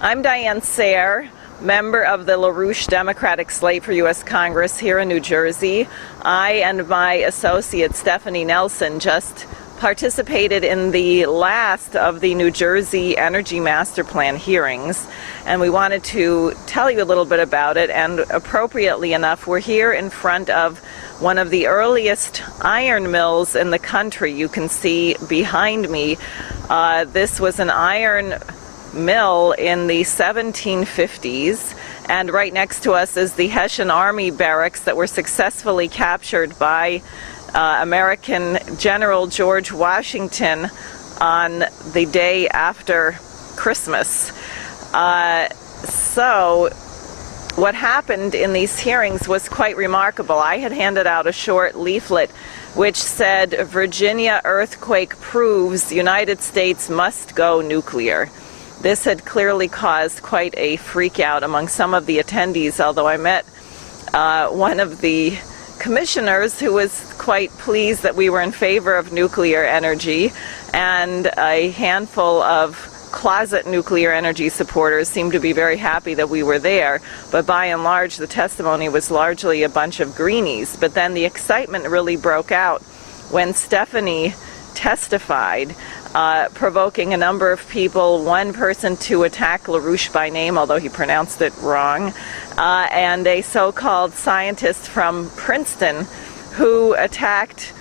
I'm Diane Sayre, member of the LaRouche Democratic slate for U.S. Congress here in New Jersey. I and my associate Stephanie Nelson just participated in the last of the New Jersey Energy Master Plan hearings, and we wanted to tell you a little bit about it. And appropriately enough, we're here in front of one of the earliest iron mills in the country. You can see behind me, this was an iron mill in the 1750s, and right next to us is the Hessian Army barracks that were successfully captured by American General George Washington on the day after Christmas. So what happened in these hearings was quite remarkable. I had handed out a short leaflet which said, "Virginia earthquake proves United States must go nuclear." This had clearly caused quite a freak out among some of the attendees, although I met one of the commissioners who was quite pleased that we were in favor of nuclear energy, and a handful of closet nuclear energy supporters seemed to be very happy that we were there. But by and large, the testimony was largely a bunch of greenies. But then the excitement really broke out when Stephanie testified, provoking a number of people, one person to attack LaRouche by name, although he pronounced it wrong, and a so-called scientist from Princeton who attacked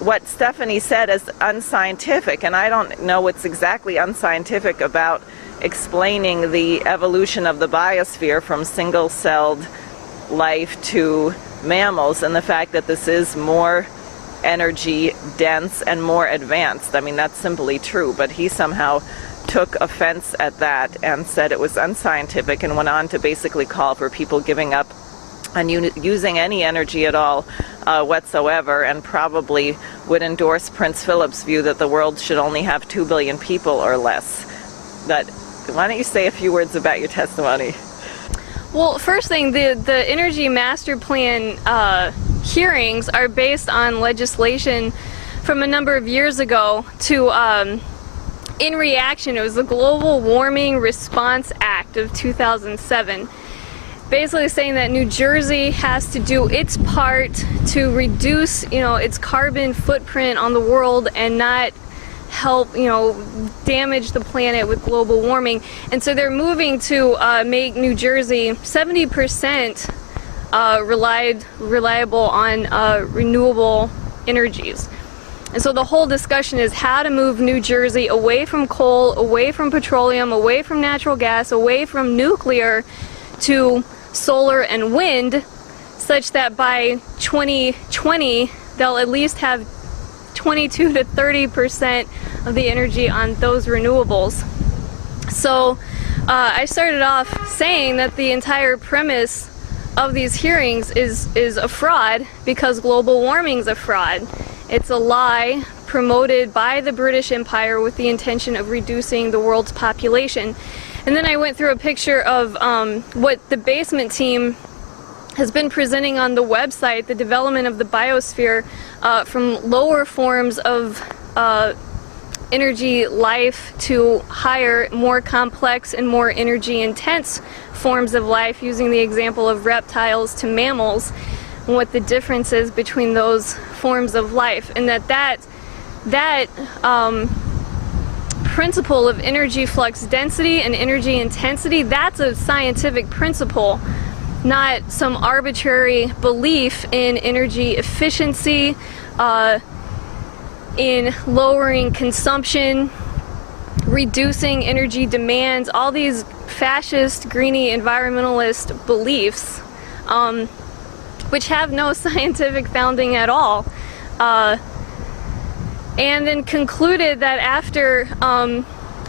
what Stephanie said as unscientific. And I don't know what's exactly unscientific about explaining the evolution of the biosphere from single-celled life to mammals, and the fact that this is more energy dense and more advanced. I mean, that's simply true, but he somehow took offense at that and said it was unscientific, and went on to basically call for people giving up on using any energy at all whatsoever, and probably would endorse Prince Philip's view that the world should only have 2 billion people or less. But why don't you say a few words about your testimony? Well, first thing, the Energy Master Plan hearings are based on legislation from a number of years ago to, in reaction, it was the Global Warming Response Act of 2007. Basically saying that New Jersey has to do its part to reduce, its carbon footprint on the world and not help, damage the planet with global warming. And so they're moving to make New Jersey 70% reliable on renewable energies. And so the whole discussion is how to move New Jersey away from coal, away from petroleum, away from natural gas, away from nuclear to solar and wind, such that by 2020 they'll at least have 22 to 30% of the energy on those renewables. So I started off saying that the entire premise of these hearings is a fraud, because global warming is a fraud. It's a lie promoted by the British Empire with the intention of reducing the world's population. And then I went through a picture of what the basement team has been presenting on the website, the development of the biosphere from lower forms of energy life to higher, more complex and more energy intense forms of life, using the example of reptiles to mammals, and what the difference is between those forms of life. And that principle of energy flux density and energy intensity, that's a scientific principle, not some arbitrary belief in energy efficiency, in lowering consumption, reducing energy demands, all these fascist, greeny, environmentalist beliefs, which have no scientific founding at all. And then concluded that after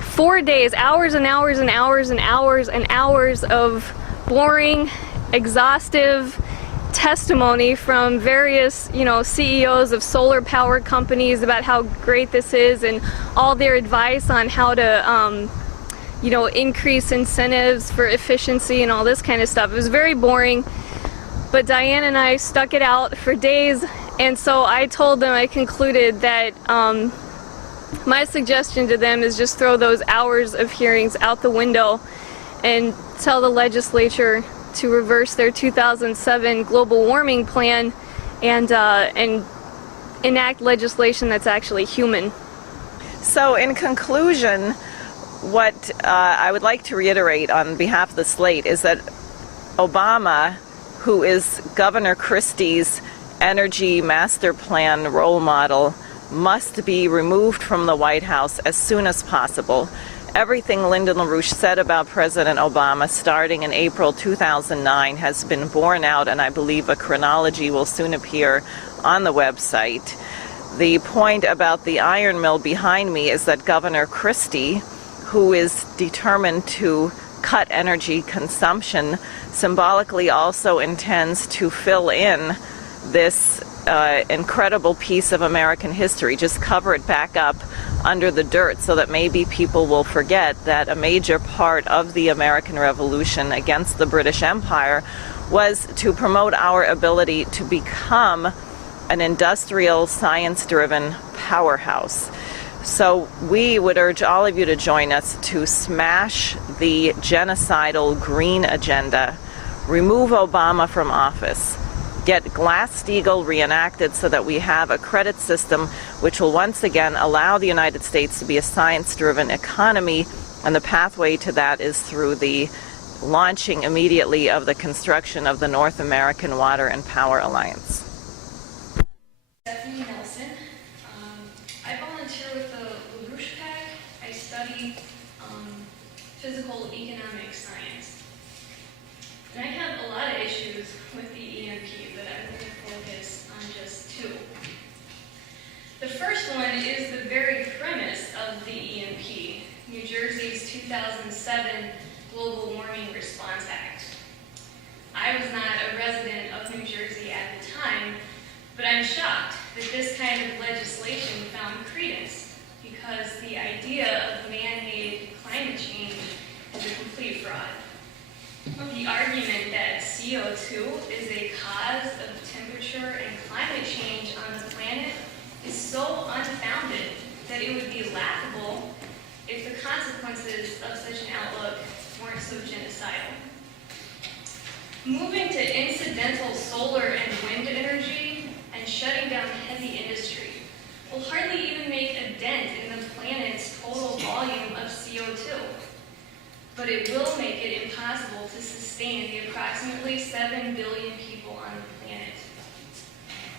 4 days, hours and hours and hours and hours and hours of boring, exhaustive testimony from various, CEOs of solar power companies about how great this is, and all their advice on how to, increase incentives for efficiency and all this kind of stuff. It was very boring, but Diane and I stuck it out for days. And so I told them, I concluded that my suggestion to them is just throw those hours of hearings out the window and tell the legislature to reverse their 2007 global warming plan and enact legislation that's actually human. So in conclusion, what I would like to reiterate on behalf of the slate is that Obama, who is Governor Christie's energy master plan role model, must be removed from the White House as soon as possible. Everything Lyndon LaRouche said about President Obama starting in April 2009 has been borne out, and I believe a chronology will soon appear on the website. The point about the iron mill behind me is that Governor Christie, who is determined to cut energy consumption, symbolically also intends to fill in this incredible piece of American history, just cover it back up under the dirt so that maybe people will forget that a major part of the American Revolution against the British Empire was to promote our ability to become an industrial, science-driven powerhouse. So we would urge all of you to join us to smash the genocidal green agenda, remove Obama from office, get Glass-Steagall reenacted so that we have a credit system which will once again allow the United States to be a science-driven economy, and the pathway to that is through the launching immediately of the construction of the North American Water and Power Alliance. I volunteer with the LaRouche PAC. I study physical economic science. And I have a lot of issues with the EMP, but I'm going to focus on just two. The first one is the very premise of the EMP, New Jersey's 2007 Global Warming Response Act. I was not a resident of New Jersey at the time, but I'm shocked that this kind of legislation found credence, because the idea of man-made climate change is a complete fraud. The argument that CO2 is a cause of temperature and climate change on the planet is so unfounded that it would be laughable if the consequences of such an outlook weren't so genocidal. Moving to incidental solar and wind energy and shutting down heavy industry will hardly even make a dent in the planet's total volume of CO2. But it will make it impossible to sustain the approximately 7 billion people on the planet.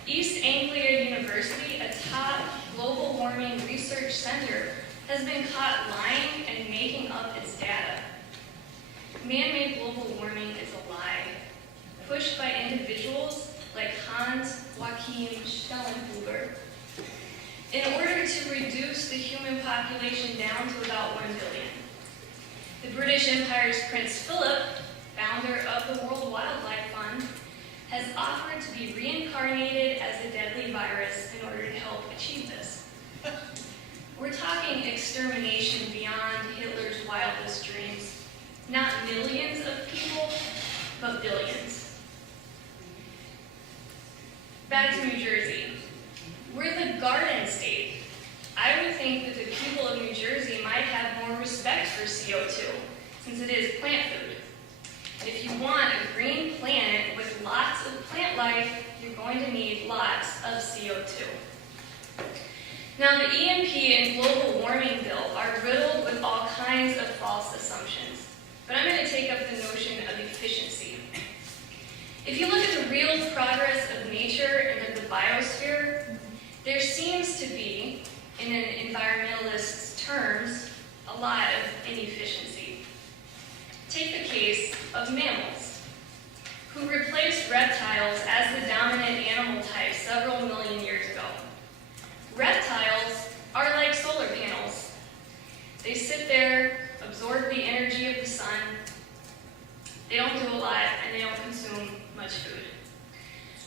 East Anglia University, a top global warming research center, has been caught lying and making up its data. Man-made global warming is a lie, pushed by individuals like Hans Joachim Schellenhuber in order to reduce the human population down to about 1 billion. The British Empire's Prince Philip, founder of the World Wildlife Fund, has offered to be reincarnated as a deadly virus in order to help achieve this. We're talking extermination beyond Hitler's wildest dreams. Not millions of people, but billions. Back to New Jersey. We're the Garden State. I would think that the people of New Jersey might have more respect for CO2, since it is plant food. If you want a green planet with lots of plant life, you're going to need lots of CO2. Now, the EMP and global warming bill are riddled with all kinds of false assumptions, but I'm going to take up the notion of efficiency. If you look at the real progress of nature and of the biosphere, there seems to be, in an environmentalist's terms, a lot of inefficiency. Take the case of mammals, who replaced reptiles as the dominant animal type several million years ago. Reptiles are like solar panels. They sit there, absorb the energy of the sun. They don't do a lot, and they don't consume much food.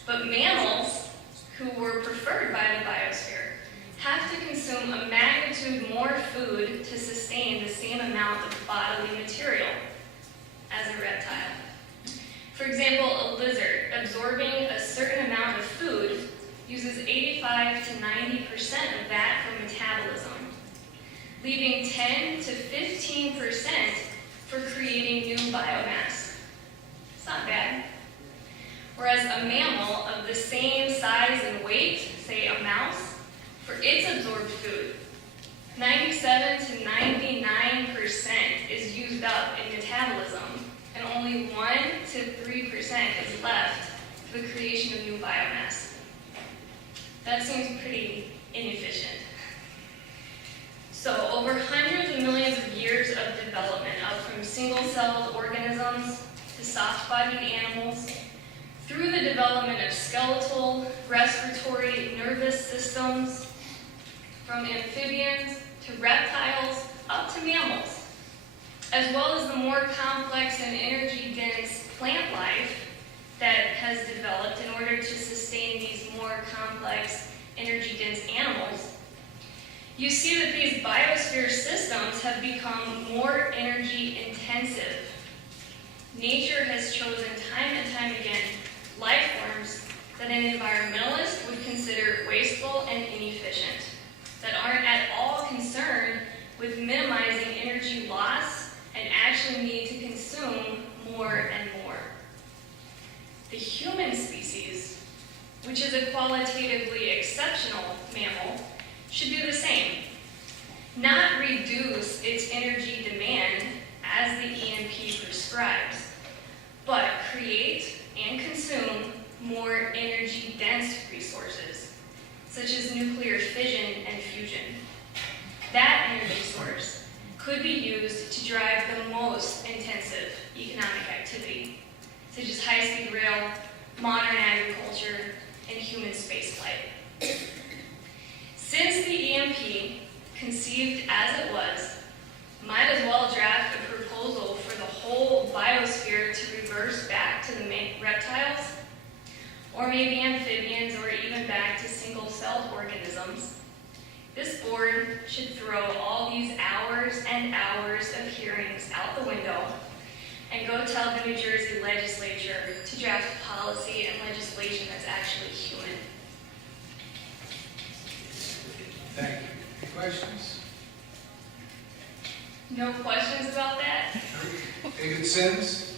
But mammals, who were preferred by the biosphere, have to consume a magnitude more food to sustain the same amount of bodily material as a reptile. For example, a lizard absorbing a certain amount of food uses 85 to 90% of that for metabolism, leaving 10 to 15% for creating a mammal of the same size and weight, say a mouse, for its absorbed food. 97 to 99% is used up in metabolism, and only 1 to 3% is left for the creation of new biomass. That seems pretty inefficient. So over hundreds of millions of years of development, up from single-celled organisms to soft-bodied animals, through the development of skeletal, respiratory, nervous systems, from amphibians to reptiles up to mammals, as well as the more complex and energy-dense plant life that has developed in order to sustain these more complex, energy-dense animals, you see that these biosphere systems have become more energy-intensive. Nature has chosen time and time again life forms that an environmentalist would consider wasteful and inefficient, that aren't at all concerned with minimizing energy loss and actually need to consume more and more. The human species, which is a qualitatively exceptional mammal, should do the same. Not reduce its energy demand as the EMP prescribes, but create and consume more energy-dense resources, such as nuclear fission and fusion. That energy source could be used to drive the most intensive economic activity, such as high-speed rail, modern agriculture, and human spaceflight. Since the EMP, conceived as it was, might as well draft a proposal for the whole biosphere to reverse back to the reptiles, or maybe amphibians, or even back to single-celled organisms. This board should throw all these hours and hours of hearings out the window and go tell the New Jersey legislature to draft policy and legislation that's actually human. Thank you. Questions? No questions about that? David Sims?